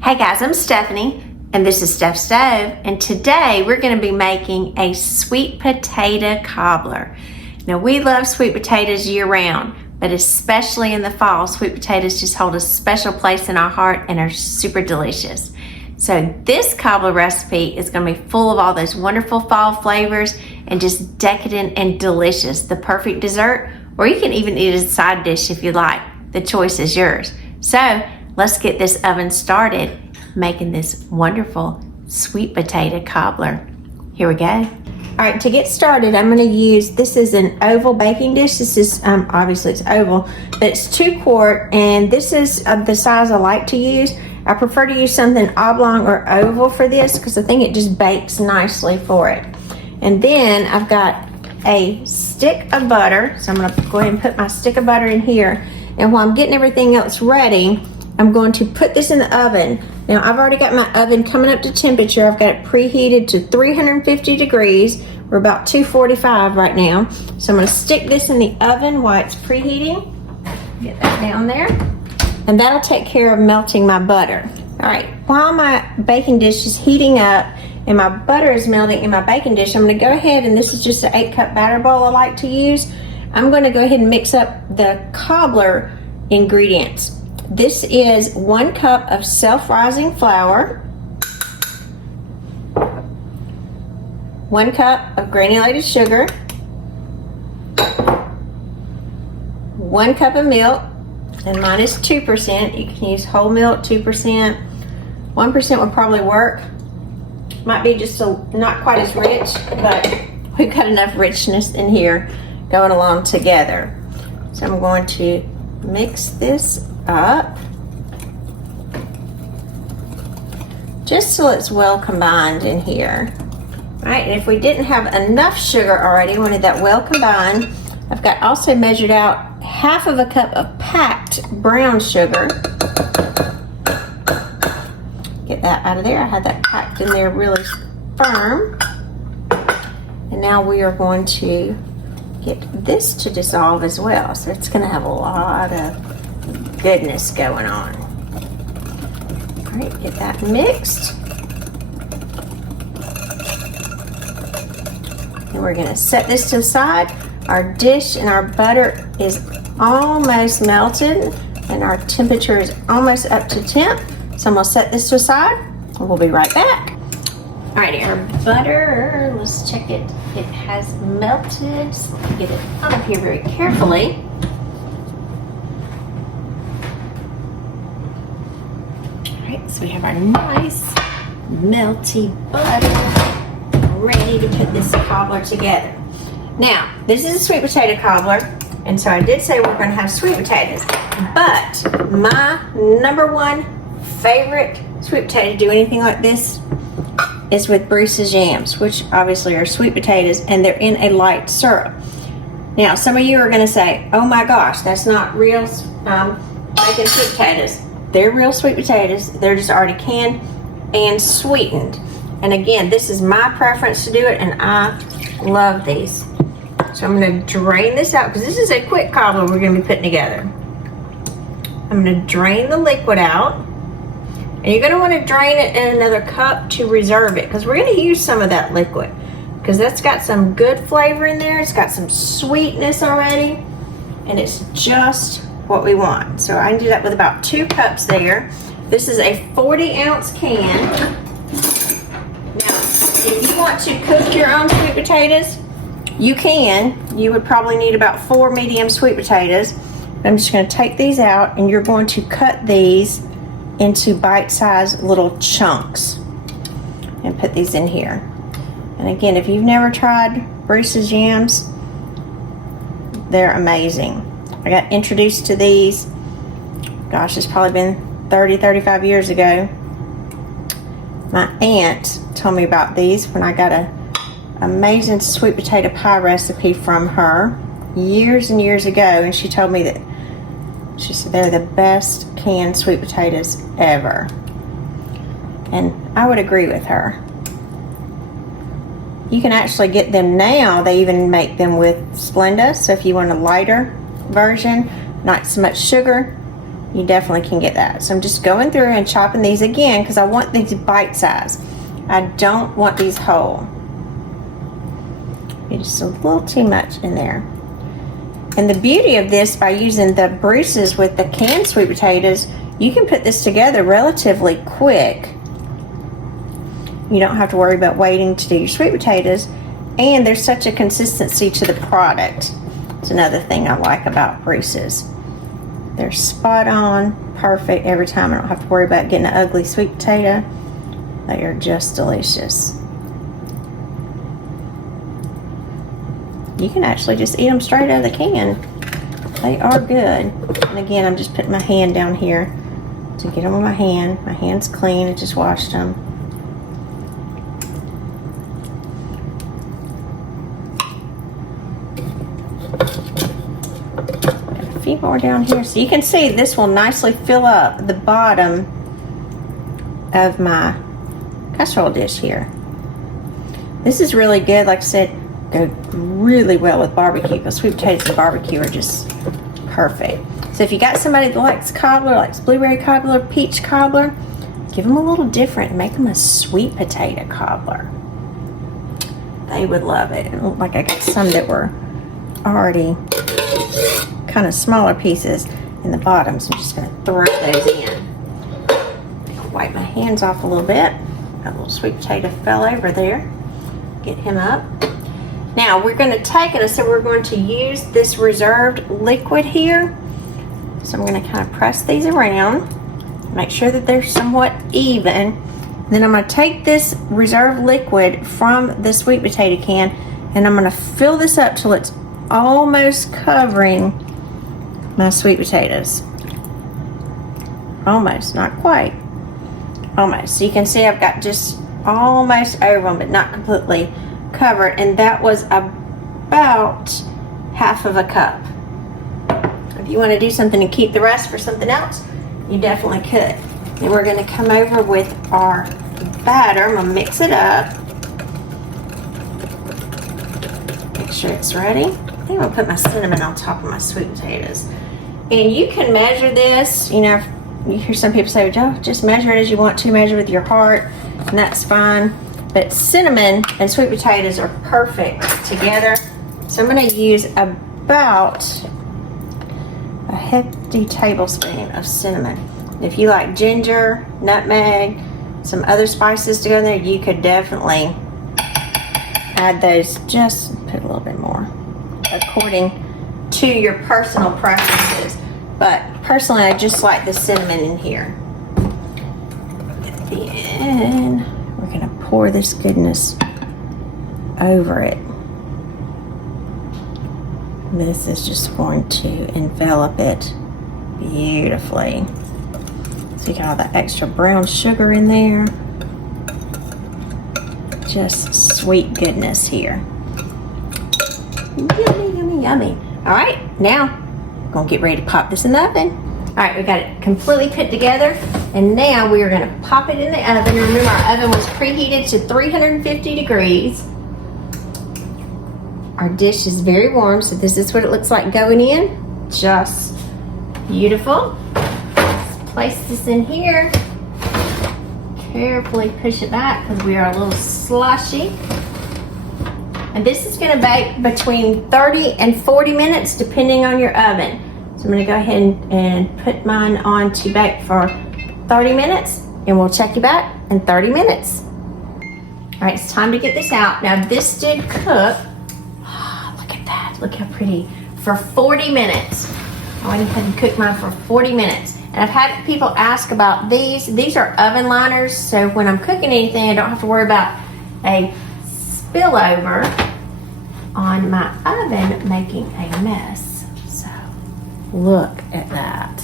Hey guys, I'm Stephanie and this is Steph Stove, and today we're going to be making a sweet potato cobbler. Now we love sweet potatoes year round, but especially in the fall, sweet potatoes just hold a special place in our heart and are super delicious. So this cobbler recipe is going to be full of all those wonderful fall flavors and just decadent and delicious. The perfect dessert, or you can even eat it as a side dish if you like. The choice is yours. So let's get this oven started making this wonderful sweet potato cobbler. Here we go. All right, to get started, I'm going to use, this is an oval baking dish. This is, obviously it's oval, but it's 2 quart, and this is the size I like to use. I prefer to use something oblong or oval for this because I think it just bakes nicely for it. And then I've got a stick of butter, so I'm going to go ahead and put my stick of butter in here. And while I'm getting everything else ready, I'm going to put this in the oven. Now I've already got my oven coming up to temperature. I've got it preheated to 350 degrees. We're about 245 right now. So I'm going to stick this in the oven while it's preheating. Get that down there. And that'll take care of melting my butter. All right, while my baking dish is heating up and my butter is melting in my baking dish, I'm going to go ahead, and this is just an 8-cup batter bowl I like to use. I'm going to go ahead and mix up the cobbler ingredients. This is 1 cup of self-rising flour, 1 cup of granulated sugar, 1 cup of milk, and mine is 2%. You can use whole milk, 2%. 1% would probably work. Might be just not quite as rich, but we've got enough richness in here going along together. So I'm going to mix this up just so it's well combined in here. All right, and if we didn't have enough sugar already, wanted that well combined, I've got also measured out 1/2 cup of packed brown sugar. Get that out of there. I had that packed in there really firm. And now we are going to get this to dissolve as well. So it's going to have a lot of goodness going on. All right, get that mixed. And we're going to set this to the side. Our dish and our butter is almost melted and our temperature is almost up to temp. So I'm going to set this to the side and we'll be right back. All right, our butter, let's check it. It has melted. So let me get it out of here very carefully. All right, so we have our nice melty butter ready to put this cobbler together. Now, this is a sweet potato cobbler, and so I did say we're going to have sweet potatoes, but my #1 favorite sweet potato to do anything like this is with Bruce's Yams, which obviously are sweet potatoes, and they're in a light syrup. Now, some of you are going to say, oh my gosh, that's not real bacon sweet potatoes. They're real sweet potatoes. They're just already canned and sweetened. And again, this is my preference to do it, and I love these. So I'm going to drain this out because this is a quick cobbler we're going to be putting together. I'm going to drain the liquid out. And you're going to want to drain it in another cup to reserve it because we're going to use some of that liquid because that's got some good flavor in there. It's got some sweetness already, and it's just what we want. So I ended up with about 2 cups there. This is a 40-ounce can. Now, if you want to cook your own sweet potatoes, you can. You would probably need about 4 medium sweet potatoes. I'm just going to take these out, and you're going to cut these into bite-sized little chunks and put these in here. And again, if you've never tried Bruce's Yams, they're amazing. I got introduced to these, gosh, it's probably been 35 years ago. My aunt told me about these when I got an amazing sweet potato pie recipe from her years and years ago, and she told me that she said they're the best canned sweet potatoes ever. And I would agree with her. You can actually get them now. They even make them with Splenda. So if you want a lighter version, not so much sugar, you definitely can get that. So I'm just going through and chopping these again because I want these bite size. I don't want these whole. It's just a little too much in there. And the beauty of this, by using the Bruce's with the canned sweet potatoes, you can put this together relatively quick. You don't have to worry about waiting to do your sweet potatoes, and there's such a consistency to the product. It's another thing I like about Bruce's. They're spot on, perfect every time. I don't have to worry about getting an ugly sweet potato. They are just delicious. You can actually just eat them straight out of the can. They are good. And again, I'm just putting my hand down here to get them with my hand. My hand's clean, I just washed them. Got a few more down here. So you can see this will nicely fill up the bottom of my casserole dish here. This is really good, like I said, go really well with barbecue because sweet potatoes and barbecue are just perfect. So if you got somebody that likes cobbler, likes blueberry cobbler, peach cobbler, give them a little different and make them a sweet potato cobbler. They would love it. It looked like I got some that were already kind of smaller pieces in the bottom, so I'm just going to throw those in. Wipe my hands off a little bit. That little sweet potato fell over there. Get him up. Now we're going to take it, so we're going to use this reserved liquid here. So I'm going to kind of press these around, make sure that they're somewhat even. Then I'm going to take this reserved liquid from the sweet potato can and I'm going to fill this up till it's almost covering my sweet potatoes. Almost, not quite. Almost. So you can see I've got just almost over them, but not completely covered, and that was about half of a cup. If you want to do something and keep the rest for something else, you definitely could. Then we're going to come over with our batter. I'm going to mix it up. Make sure it's ready. I think I'm going to put my cinnamon on top of my sweet potatoes. And you can measure this. You know, you hear some people say, oh, just measure it as you want to, measure with your heart, and that's fine. But cinnamon and sweet potatoes are perfect together. So I'm going to use about a hefty tablespoon of cinnamon. If you like ginger, nutmeg, some other spices to go in there, you could definitely add those. Just put a little bit more according to your personal preferences. But personally, I just like the cinnamon in here. Then we're going to pour this goodness over it. This is just going to envelop it beautifully. So you got all the extra brown sugar in there. Just sweet goodness here. Yummy, yummy, yummy. All right, now I'm gonna get ready to pop this in the oven. All right, we got it completely put together, and now we are gonna pop it in the oven. Remember, our oven was preheated to 350 degrees. Our dish is very warm, so this is what it looks like going in. Just beautiful. Let's place this in here. Carefully push it back because we are a little slushy. And this is going to bake between 30 and 40 minutes depending on your oven. So I'm going to go ahead and put mine on to bake for 30 minutes, and we'll check you back in 30 minutes. All right, it's time to get this out. Now this did cook. Look at that, look how pretty. For 40 minutes. I went ahead and cooked mine for 40 minutes. And I've had people ask about these. These are oven liners, so when I'm cooking anything, I don't have to worry about a spillover on my oven making a mess. So look at that.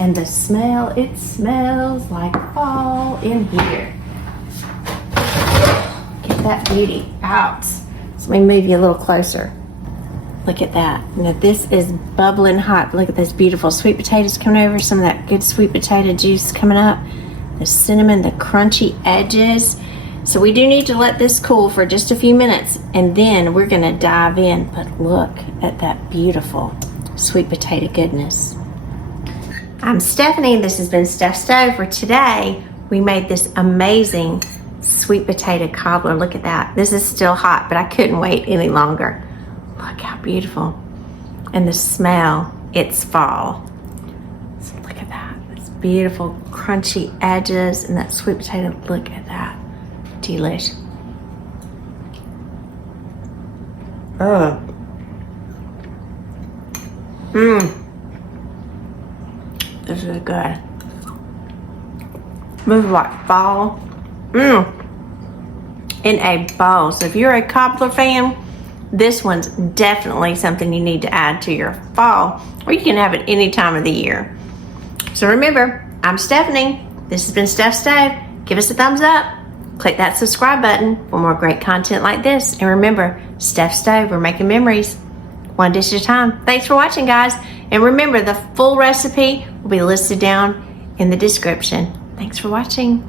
And the smell, it smells like fall in here. Get that beauty out. So let me move you a little closer. Look at that. Now this is bubbling hot. Look at those beautiful sweet potatoes coming over. Some of that good sweet potato juice coming up. The cinnamon, the crunchy edges. So we do need to let this cool for just a few minutes, and then we're gonna dive in. But look at that beautiful sweet potato goodness. I'm Stephanie. This has been Steph Stove. For today, we made this amazing sweet potato cobbler. Look at that. This is still hot, but I couldn't wait any longer. Look how beautiful. And the smell, it's fall. So look at that. It's beautiful, crunchy edges, and that sweet potato. Look at that. Delish. Oh. This is good. This is like fall. In a bowl. So if you're a cobbler fan, this one's definitely something you need to add to your fall, or you can have it any time of the year. So remember, I'm Stephanie. This has been Steph Stove. Give us a thumbs up. Click that subscribe button for more great content like this. And remember, Steph Stove, we're making memories one dish at a time. Thanks for watching, guys. And remember, the full recipe will be listed down in the description. Thanks for watching.